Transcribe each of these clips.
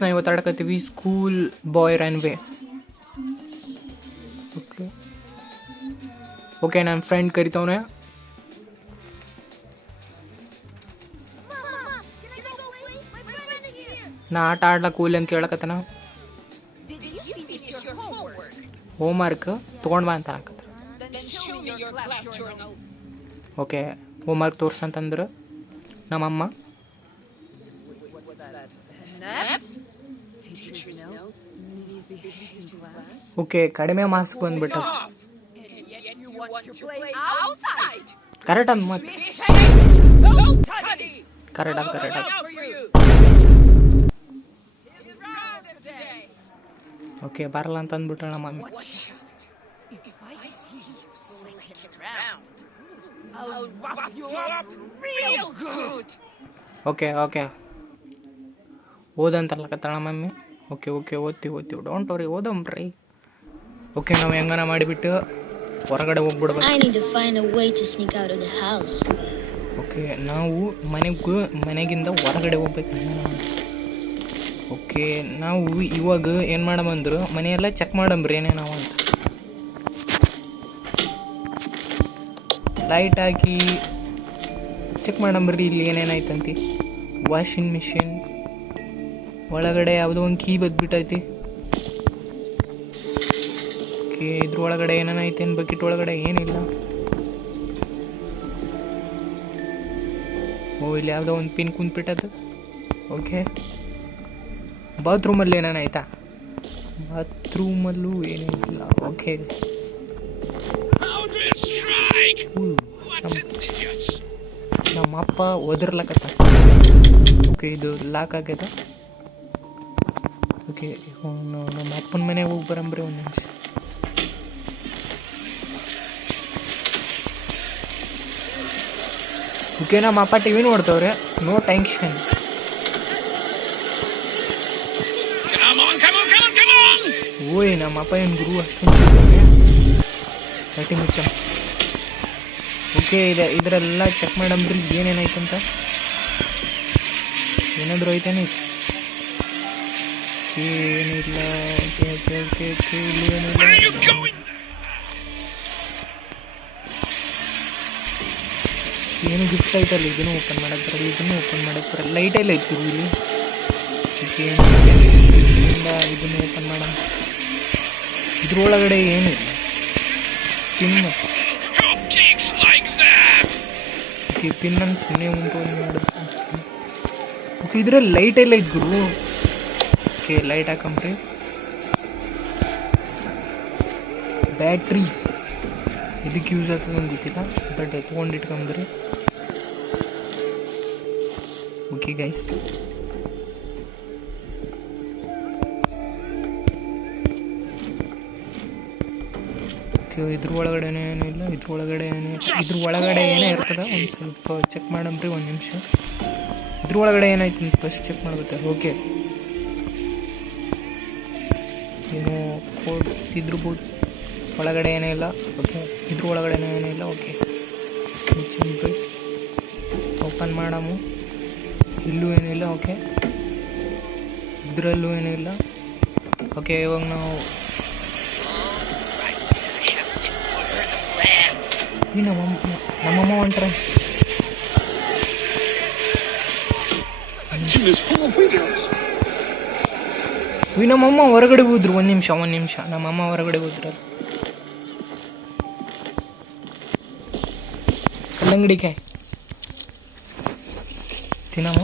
ನಾವು ಇವತ್ತು ಆಡಕತ್ತೀವಿ school boy runway. Okay okay ನನ್ನ ಫ್ರೆಂಡ್ ಕರಿತವನೆ. ನಾ ಆಟ ಆಡ್ಲಕ್ಕೆ ಕೂಲಿ ಅಂತ ಕೇಳಕತ್ತನ. ಹೋಮ್ವರ್ಕ್ ತೊಗೊಂಡು ಬಾ ಅಂತ ಹಾಕತ್ತ. ಓಕೆ ಹೋಮ್ವರ್ಕ್ ತೋರ್ಸಂತಂದ್ರೆ ನಮ್ಮಮ್ಮ ಓಕೆ ಕಡಿಮೆ ಮಾರ್ಕ್ಸ್ ಬಂದ್ಬಿಟ್ಟು ಕರೆಕ್ಟ್ ಅಂದ್ ಮತ್ತೆ ಕರೆಕ್ಟ್ ಓಕೆ ಬರಲ್ಲ ಅಂತ ಅಂದ್ಬಿಟ್ರೆ ನಮ್ಮ ಮಮ್ಮಿ. ಓಕೆ ಓಕೆ ಓದಂತಲ್ಲಕತ್ತಾಳ ಮಮ್ಮಿ. ಓಕೆ ಓಕೆ ಓದ್ತೀವಿ ಡೋಂಟ್ ವರಿ ಓದಂಬ್ರಿ. ಓಕೆ ನಾವು ಹೆಂಗನ ಮಾಡಿಬಿಟ್ಟು ಹೊರಗಡೆ ಹೋಗ್ಬಿಡ್ಬೇಕು. ಓಕೆ ನಾವು ಮನೆಗಿಂದ ಹೊರಗಡೆ ಹೋಗ್ಬೇಕು. ಓಕೆ ನಾವು ಇವಾಗ ಏನು ಮಾಡಮಂದ್ರು ಮನೆಯೆಲ್ಲ ಚೆಕ್ ಮಾಡಂಬ್ರಿ ಏನೇನಾವ ಅಂತ. ಲೈಟ್ ಹಾಕಿ ಚೆಕ್ ಮಾಡಂಬ್ರಿ ಇಲ್ಲಿ ಏನೇನಾಯ್ತಂತಿ. ವಾಷಿಂಗ್ ಮಿಷಿನ್ ಒಳಗಡೆ ಯಾವುದೋ ಒಂದು ಕೀ ಬದ್ಬಿಟ್ಟೈತಿ. ಓಕೆ ಇದ್ರೊಳಗಡೆ ಏನೇನೈತಿ ಏನು ಬಕೆಟ್ ಒಳಗಡೆ ಏನಿಲ್ಲ. ಓ ಇಲ್ಲಿ ಯಾವುದೋ ಒಂದು ಪಿನ್ ಕುಂತ್ಬಿಟ್ಟದು. ಓಕೆ ಬಾತ್ರೂಮಲ್ಲಿ ಏನೇನಾಯ್ತಾ? ಬಾತ್ರೂಮಲ್ಲೂ ಏನಿಲ್ಲ. ಓಕೆ ನಮ್ಮ ಅಪ್ಪ ಒದರ್ಲಕತ್ತ. ಓಕೆ ಇದು ಲಾಕ್ ಆಗ್ಯದ. ಓಕೆ ನಮ್ಮ ಅಪ್ಪನ ಮನೆಗೆ ಹೋಗಿ ಬರಂಬ್ರಿ ಒಂದು ನಿಮಿಷ. ಓಕೆ ನಮ್ಮ ಅಪ್ಪ ಟಿವಿ ನೋಡ್ತವ್ರೆ, ನೋ ಟೆನ್ಷನ್. ಓಯ್ ನಮ್ಮ ಅಪ್ಪ ಏನು ಗುರು ಅಷ್ಟೊಂದು ತಟ್ಟಿ ಮುಚ್ಚ. ಓಕೆ ಇದರೆಲ್ಲ ಚೆಕ್ ಮಾಡಂಬ್ರಿ ಏನೇನಾಯ್ತಂತ. ಏನಾದರೂ ಐತೇನೆ ಏನಿಲ್ಲ. ಓಕೆ ಓಕೆ ಓಕೆ ಓಕೆ ಇಲ್ಲಿ ಏನಿಲ್ಲ. ಏನು ಗಿಫ್ಟ್ ಐತಲ್ಲ ಇದನ್ನು ಓಪನ್ ಮಾಡಕ್ಕೆ ಬರಲ್ಲ, ಇದನ್ನು ಓಪನ್ ಮಾಡಕ್ಕೆ ಬರಲ್ಲ. ಲೈಟೆಲ್ಲ ಐತೆ ಗುರು ಇಲ್ಲಿ. ಓಕೆ ಇದನ್ನು ಓಪನ್ ಮಾಡ. ಇದ್ರೊಳಗಡೆ ಏನಿಲ್ಲ. ಪಿನ್ ಓಕೆ ಪಿನ್ ಅಂತ ಸುಮ್ಮನೆ ಓಪನ್ ಮಾಡೋದು. ಓಕೆ ಇದ್ರಲ್ಲಿ ಲೈಟ್ ಎಲ್ಲ ಐತೆ ಗುರು. ಓಕೆ ಲೈಟ್ ಹಾಕಂಬ್ರಿ. ಬ್ಯಾಟ್ರಿ ಇದಕ್ಕೆ ಯೂಸ್ ಆಗ್ತದೆ ಅಂತ ಗೊತ್ತಿಲ್ಲ, ಬಟ್ ತೊಗೊಂಡಿಟ್ಕೊಂಬ್ರಿ. ಓಕೆ ಗೈಸ್ ಓಕೆ ಇದ್ರ ಒಳಗಡೆ ಏನಿಲ್ಲ. ಇದ್ರ ಒಳಗಡೆ ಏನೇ ಇರ್ತದೆ ಒಂದು ಸ್ವಲ್ಪ ಚೆಕ್ ಮಾಡಂಬ್ರಿ ಒಂದು ನಿಮಿಷ. ಇದ್ರ ಒಳಗಡೆ ಏನಾಯ್ತು ಅಂತ ಫಸ್ಟ್ ಚೆಕ್ ಮಾಡ್ಬೇಕು. ಓಕೆ ಏನೋ ಕೋಡ್ಸ್ ಇದ್ರಬೋದು. ಒಳಗಡೆ ಏನೇ ಇಲ್ಲ. ಓಕೆ ಇದ್ರ ಒಳಗಡೆ ಏನೇ ಇಲ್ಲ. ಓಕೆ ಮುಚ್ಚಿನ್ರಿ ಓಪನ್ ಮಾಡಮು. ಇಲ್ಲೂ ಏನಿಲ್ಲ. ಓಕೆ ಇದರಲ್ಲೂ ಏನಿಲ್ಲ. ಓಕೆ ಇವಾಗ ನಾವು ನಮ್ಮಮ್ಮ ಹೊಂಟ್ರೆ ನಮ್ಮಮ್ಮ ಹೊರಗಡೆ ಹೋದ್ರು. ಒಂದು ನಿಮಿಷ ನಮ್ಮಮ್ಮ ಹೊರಗಡೆ ಹೋದ್ರು. ಕಲ್ಲಂಗಡಿಕಾಯಿ ತಿನ್ನಮ್ಮ.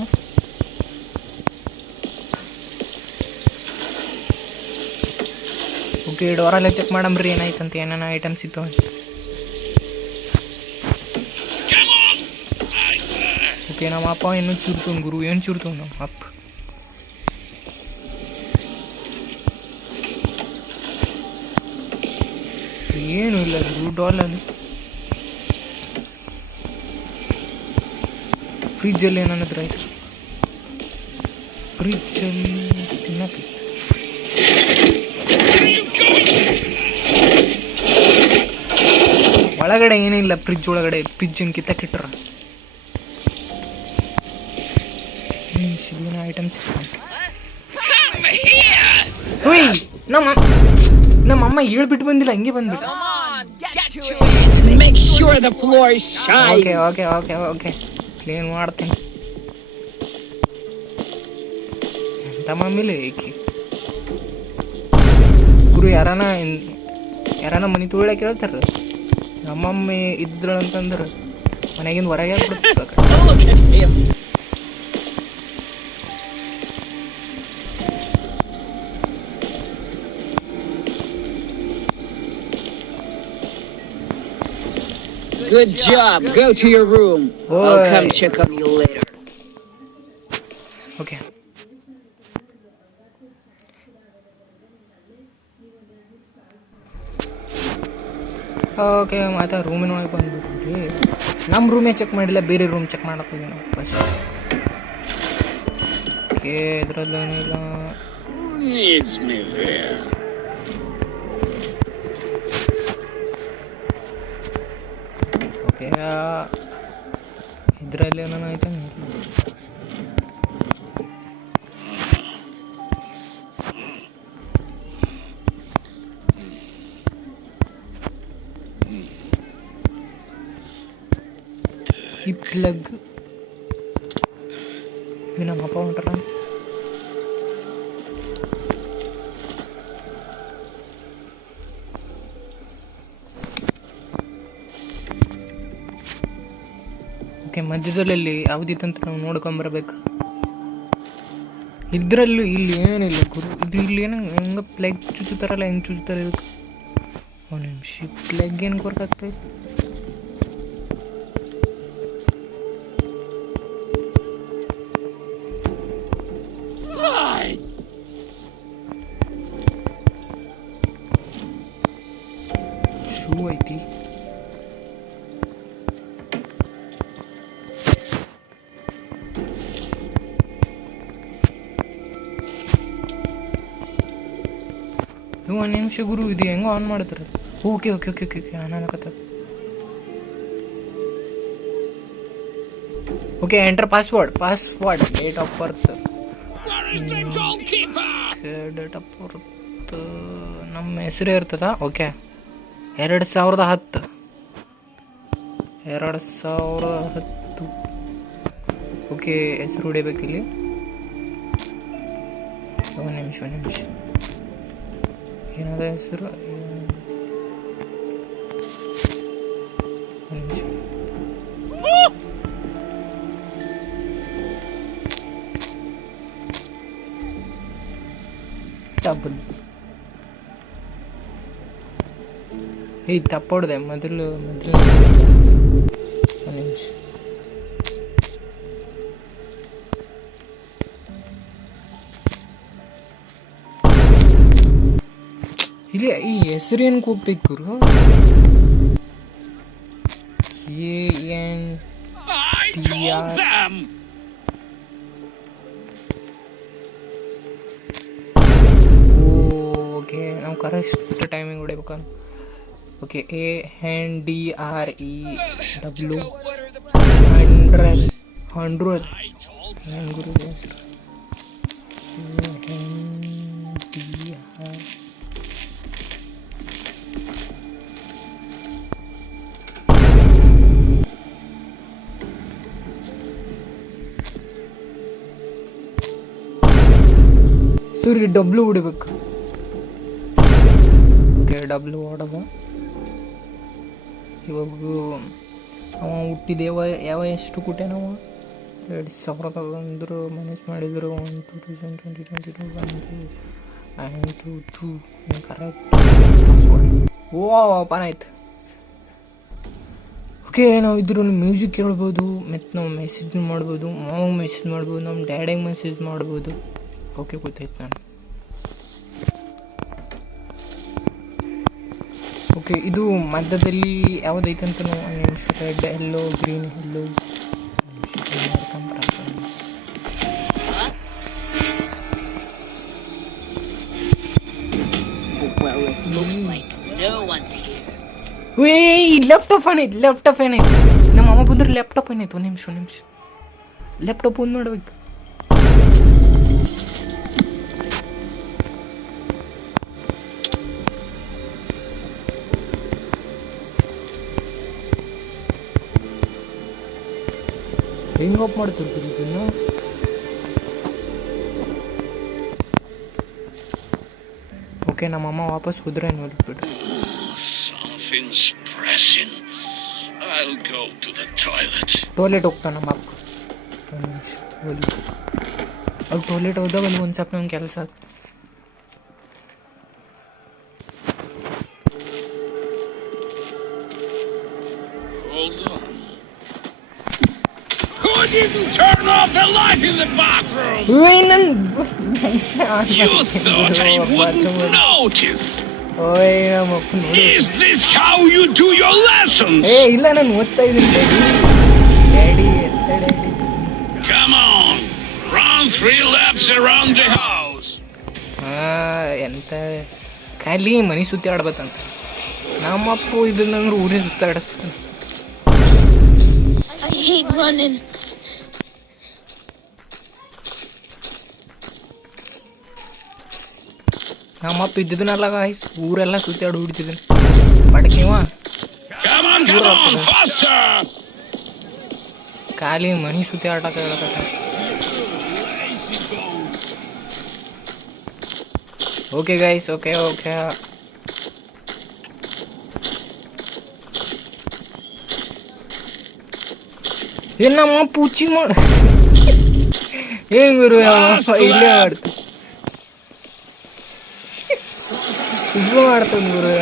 ಓಕೆ ಡೋರಲ್ಲೇ ಚೆಕ್ ಮಾಡಂಬ್ರಿ ಏನಾಯ್ತಂತ, ಏನೇನೋ ಐಟಮ್ಸ್ ಇತ್ತು. ಓಕೆ ನಮ್ಮ ಅಪ್ಪ ಇನ್ನೂ ಚೂರ್ತು ಗುರು. ಏನು ಚೂರ್ತು ನಮ್ಮ ಅಪ್ಪ. ಏನು ಇಲ್ಲ ಗುರು ಡಾಲಲ್ಲಿ. ಫ್ರಿಜ್ಜಲ್ಲಿ ಏನನ್ನದ್ರ ಆಯ್ತು. ಫ್ರಿಜ್ಜಲ್ಲಿ ತಿನ್ನಕ್ಕಿತ್ತು. ಒಳಗಡೆ ಏನಿಲ್ಲ. ಫ್ರಿಜ್ ಒಳಗಡೆ ಫ್ರಿಜ್ಜನ್ನು ಕಿತ್ತಕ್ಕಿಟ್ರ. ಐಟಮ್ಸ್ ಹುಯ್ ನಮ್ಮಮ್ಮ ಹೇಳ್ಬಿಟ್ಟು ಬಂದಿಲ್ಲ, ಹಂಗೆ ಬಂದ್ಬಿಟ್ಟು. Make sure the floor shines. Okay okay okay okay clean ಮಾಡ್ತೀನಿ. ಎಂತ ಮಮ್ಮಿಲಿ ಏಕಿ ಗುರು ಯಾರಾನ ಮನೆ ತೊಗೊಳಕ್ಕೆ ಹೇಳ್ತಾರ. ನಮ್ಮಮ್ಮಿ ಇದ್ರಳು ಅಂತಂದ್ರೆ ಮನೆಗಿಂದ ಹೊರಗೆ ಹಾಕ್ಬಿಡ್ತಾರೆ. Look at him. Good job. Go to your room. I'll come check on you later. Okay okay ಮತ್ತೆ ರೂಮಿನ ಒಳಗೆ ಬಂದ್ಬಿಟ್ರಿ. ನಮ್ಮ ರೂಮೇ ಚೆಕ್ ಮಾಡಿಲ್ಲ, ಬೇರೆ ರೂಮ್ ಚೆಕ್ ಮಾಡಕ್ಕೆ ಹೋಗಿ ನಾವು ಫಸ್ಟ್. ಓಕೆ ಇದ್ರಲ್ಲೇನಿಲ್ಲ. It's me there. ಓಕೆ ಇದರಲ್ಲಿ ಏನಾನ ಐಟಮ್ ಇಲ್ಲ. ಈ ಪ್ಲಗ್ ನಮ್ಮಪ್ಪ ಹೊಂಟ್ರ. ಓಕೆ ಮಧ್ಯದಲ್ಲಿ ಯಾವುದಿತ್ತಂತ ನಾವು ನೋಡ್ಕೊಂಬರ್ಬೇಕು. ಇದರಲ್ಲೂ ಇಲ್ಲಿ ಏನಿಲ್ಲ ಗುರು, ಇದು ಇಲ್ಲಿ ಏನೋ ಹೆಂಗೆ ಪ್ಲಗ್ ಚುಚ್ಚುತ್ತಾರಲ್ಲ, ಹೆಂಗೆ ಚುಚ್ಚುತ್ತಾರೆ ಇದಕ್ಕೆ. ಒಂದು ನಿಮಿಷ, ಪ್ಲಗ್ ಏನು ವರ್ಕ್ ಆಗ್ತೈತೆ? ಶೂ ಐತಿ. ಒಂದು ನಿಮಿಷ ಗುರು, ಇದು ಹೆಂಗೋ ಆನ್ ಮಾಡ್ತಾರೆ. Okay okay okay okay okay on ಆಗತ್ತ. Okay enter password date of birth. Date of birth ನಮ್ಮ ಹೆಸರೇ ಇರ್ತದ. ಓಕೆ 2010. ಓಕೆ ಹೆಸರು ಹೊಡಿಬೇಕಿಲ್ಲಿ. ಒಂದು ನಿಮಿಷ ಏನದ ಹೆಸರು? ಡಬಲ್ ಈ ತಪ್ಪೊಡ್ದೆ ಮೊದಲು. ಒಂದು ನಿಮಿಷ. ಇಲ್ಲಿ ಈ ಹೆಸರೇನು ಕೂಗ್ತೈತೆ ಗುರು? ಓಕೆ ನಾವು ಕರೆಕ್ಟ್ ಟೈಮಿಂಗ್ ಹೊಡಿಬೇಕಂತ. ಓಕೆ ANDREW 100 ಏನು ಗುರು ಹೆಸರು? ಸರಿ ಡಬ್ಲ್ಯೂ ಹೊಡಿಬೇಕು. ಓಕೆ ಡಬ್ಲ್ಯೂ ಹೊಡೆದ. ಇವಾಗ ಅವ ಹುಟ್ಟಿದೇವ ಯಾವ ಎಷ್ಟು ಕೊಟ್ಟೆ ನಾವು 2000 ಅಂದರು ಮೈನಸ್ ಮಾಡಿದ್ರು 2022 ಕರೆಕ್ಟ್. ಓಪನ್ ಆಯ್ತು. ಓಕೆ ನಾವು ಇದ್ರಲ್ಲಿ ಮ್ಯೂಸಿಕ್ ಕೇಳ್ಬೋದು, ಮತ್ತು ನಾವು ಮೆಸೇಜ್ ಮಾಡ್ಬೋದು, ಮಾವು ಮೆಸೇಜ್ ಮಾಡ್ಬೋದು, ನಮ್ಮ ಡ್ಯಾಡಿಗೆ ಮೆಸೇಜ್ ಮಾಡ್ಬೋದು. ಓಕೆ ಗೊತ್ತಾಯ್ತು ನಾನು. ಓಕೆ ಇದು ಮಧ್ಯದಲ್ಲಿ ಯಾವುದೈತೆ ಅಂತ ನಾವು ನಿಮಿಷ ರೆಡ್ ಎಲ್ಲೋ ಗ್ರೀನ್ ಎಲ್ಲೋ ಲ್ಯಾಪ್ಟಾಪ್ ಏನೈತಿ. ನಮ್ಮ ಅಮ್ಮ ಬಂದ್ರೆ ಲ್ಯಾಪ್ಟಾಪ್ ಏನೈತೆ. ಒಂದು ನಿಮಿಷ ಲ್ಯಾಪ್ಟಾಪ್ ಒಂದು ಮಾಡ್ಬೇಕು. ಹೆಂಗೆ ಆಫ್ ಮಾಡ್ತೀರಿ ಗುರು ಇದನ್ನು? ಓಕೆ ನಮ್ಮಮ್ಮ ವಾಪಸ್ ಹೋದ್ರೆ ನೋಡ್ಬಿಟ್ಟು Something's pressing. I'll go to the toilet. Toilet ಹೋಗ್ತಾನೆ ನಮ್ಮ ಅಪ್ಪ. ಒಂದು ನಿಮಿಷ ಹೋಗಿ ಅವ್ರು ಟಾಯ್ಲೆಟ್ ಹೋದಾಗ ಅಲ್ಲಿ ಒಂದು ಸ್ವಲ್ಪ ನಮ್ಮ ಕೆಲಸ. Hold on. Who didn't turn off the light in the bathroom? You thought I wouldn't notice. ಓಯ್ ನಮ್ಮ ಅಪ್ಪ ನೋಡಿ. Is this how you do your lessons? ಇಲ್ಲ ನಾನು ಓದ್ತಾ ಇದ್ದೀನಿ ಡ್ಯಾಡಿ ಎತ್ತ daddy. Come on, run 3 laps around the house. ಎಂತ ಖಾಲಿ ಮನೆ ಸುತ್ತಿ ಆಡ್ಬೇಕಂತ ನಮ್ಮಪ್ಪ ಇದನ್ನ ಊರೇ ಸುತ್ತಾಡಿಸ್ತಾನೆ. I hate running. ನಮ್ಮಪ್ಪ ಇದ್ದಿದ್ದನ್ನೆಲ್ಲ ಊರೆಲ್ಲ ಸುತ್ತಾಡಿ ಹುಡ್ತಿದ್ದೀನಿ ಪಡ್ಕಿವ Come on, faster! ಖಾಲಿ ಮನೆ ಸುತ್ತಿ ಆಟಕ್ಕೆ ಹೇಳಕತ್ತ. Okay guys, okay okay. ಏನು ನಮ್ಮ ಪೂಚಿ ಮಾಡ ಏನು ಗುರು ನಮ್ಮಪ್ಪ ಇಲ್ಲೇ ಮಾಡ್ತು ಸುಸ್ಲು ಮಾಡ್ತಾನೆ ಗುರು.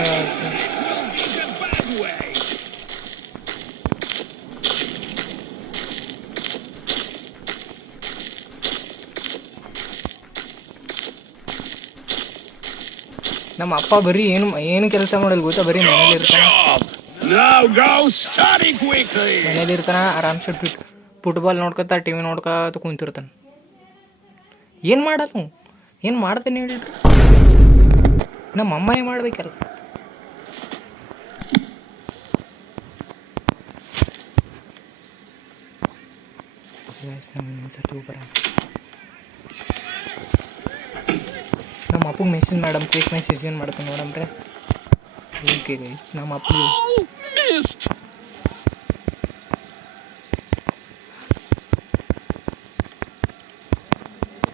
ನಮ್ಮ ಅಪ್ಪ ಬರೀ ಏನು ಕೆಲಸ ಮಾಡಲ್ಲ ಗೊತ್ತಾ, ಬರೀ ಮನೇಲಿ ಇರ್ತಾನೆ. ಮನೇಲಿ ಇರ್ತಾನ ಆರಾಮ್ಸೆ ಫುಟ್ಬಾಲ್ ನೋಡ್ಕೊತ ಟಿವಿ ನೋಡ್ಕೊತ ಕುಂತಿರ್ತಾನೆ. ಏನು ಮಾಡಲ್ಲ, ಏನು ಮಾಡ್ತೇನೆ ಹೇಳ್ರಿ, ನಮ್ಮ ಅಮ್ಮನೇ ಮಾಡ್ಬೇಕಲ್ಲ. ನಮ್ಮ ಅಪ್ಪಗೆ ಮೆಸೇಜ್ ಮೇಡಮ್, ಫೇಕ್ ಮೆಸೇಜ್ ಏನು ಮಾಡ್ತಾನೆ ನೋಡಮ್ರೆ. ಓಕೆ ಗೈಸ್, ನಮ್ಮ ಅಪ್ಪಗೆ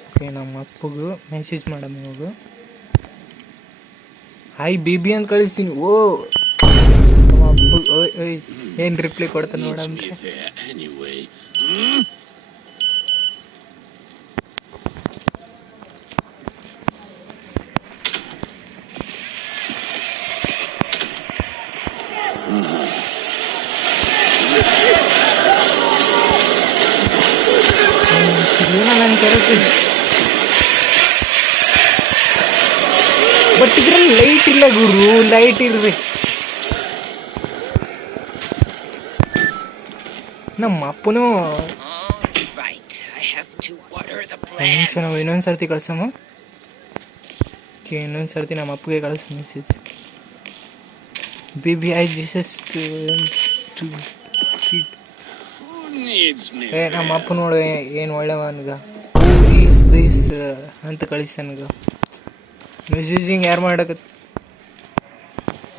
ಓಕೆ ನಮ್ಮ ಅಪ್ಪಗೂ ಮೆಸೇಜ್ ಮಾಡಮ್ ಇವಾಗ. ಹಾಯ್ ಬೇಬಿ ಅಂತ ಕಳಿಸ್ತೀನಿ. ಓ ನಮ್ಮ ಅಪ್ಪ ಓಯ್ ಓಯ್ ಏನು ರಿಪ್ಲೈ ಕೊಡ್ತಾನೆ ನೋಡಮ್ರೆ. ನನ್ನ ಕೆಲಸ ಬಟ್ ಇದ್ರಲ್ಲಿ ಲೈಟ್ ಇಲ್ಲ ಗುರು, ಲೈಟ್ ಇರ್ಬೇಕು. ನಮ್ಮ ಅಪ್ಪನೂ ನಾವು ಇನ್ನೊಂದು ಸರ್ತಿ ಕಳ್ಸಮ್ಮ. ಇನ್ನೊಂದು ಸರ್ತಿ ನಮ್ಮ ಅಪ್ಪಗೆ ಕಳಿಸ್ ಮೆಸೇಜ್. ಬೇಬಿ ಐ ಜಸ್ಟ್ ನಮ್ಮ ಅಪ್ಪ ನೋಡು ಏನು ಒಳ್ಳೆವನ್ಗ ಈಸ್ ದಿಸ್ ಅಂತ ಕಳಿಸಿ ನನಗೆ ಮೆಸೇಜಿಂಗ್ ಯಾರು ಮಾಡಕತ್ತ.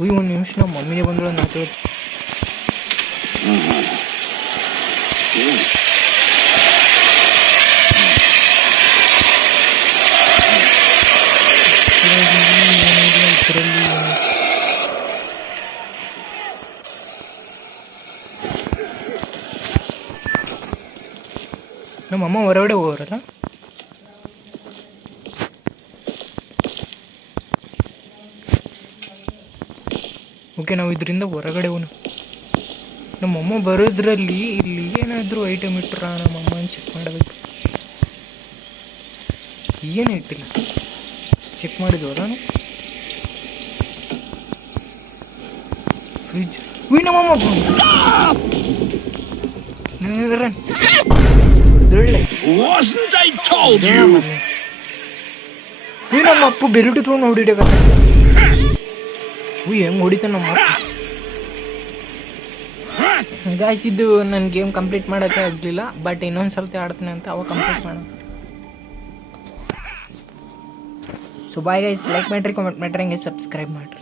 ಉಯ್ ಒಂದು ನಿಮಿಷ ನಮ್ಮ ಮಮ್ಮಿನೇ ಬಂದಳು ಮಾತಾಡೋದು. ಇದರಲ್ಲಿ ನಮ್ಮಮ್ಮ ಹೊರಗಡೆ ಹೋಗೋರಲ್ಲ. ಓಕೆ ನಾವು ಇದರಿಂದ ಹೊರಗಡೆ ಹೋಗೋಣ. ನಮ್ಮಮ್ಮ ಬರೋದ್ರಲ್ಲಿ ಇಲ್ಲಿ ಏನಾದರೂ ಐಟಮ್ ಇಟ್ಟರ ನಮ್ಮಮ್ಮನ ಚೆಕ್ ಮಾಡಬೇಕು. ಏನು ಇಟ್ಟಿಲ್ಲ, ಚೆಕ್ ಮಾಡಿದ್ವಲ್ಲ ಫ್ರಿಜ್. ಉಯ್ ನಮ್ಮಮ್ಮ ನಮ್ಮ ಅಪ್ಪ ಬೆರುಟಿ ತೊಗೊಂಡು ಹೊಡಿಬೇಕಂತ. ಉಯ್ ಹೆಂಗೆ ಹೊಡಿತಾನೆ ನಮ್ಮ ಅಪ್ಪ. ಗಾಯ್ಸ್, ಇದು ನನ್ನ ಗೇಮ್ ಕಂಪ್ಲೀಟ್ ಮಾಡೋಕ್ಕೆ ಆಗಲಿಲ್ಲ, ಬಟ್ ಇನ್ನೊಂದು ಸರ್ತಿ ಆಡ್ತೀನಿ ಅಂತ ಅವಾಗ ಕಂಪ್ಲೀಟ್ ಮಾಡೋಣ. ಸೊ ಬಾಯ್ ಗೈಸ್, ಲೈಕ್ ಮಾಡ್ರಿ, ಕಾಮೆಂಟ್ ಮಾಡ್ರಿ, ಹಂಗೆ ಸಬ್ಸ್ಕ್ರೈಬ್ ಮಾಡ್ರಿ.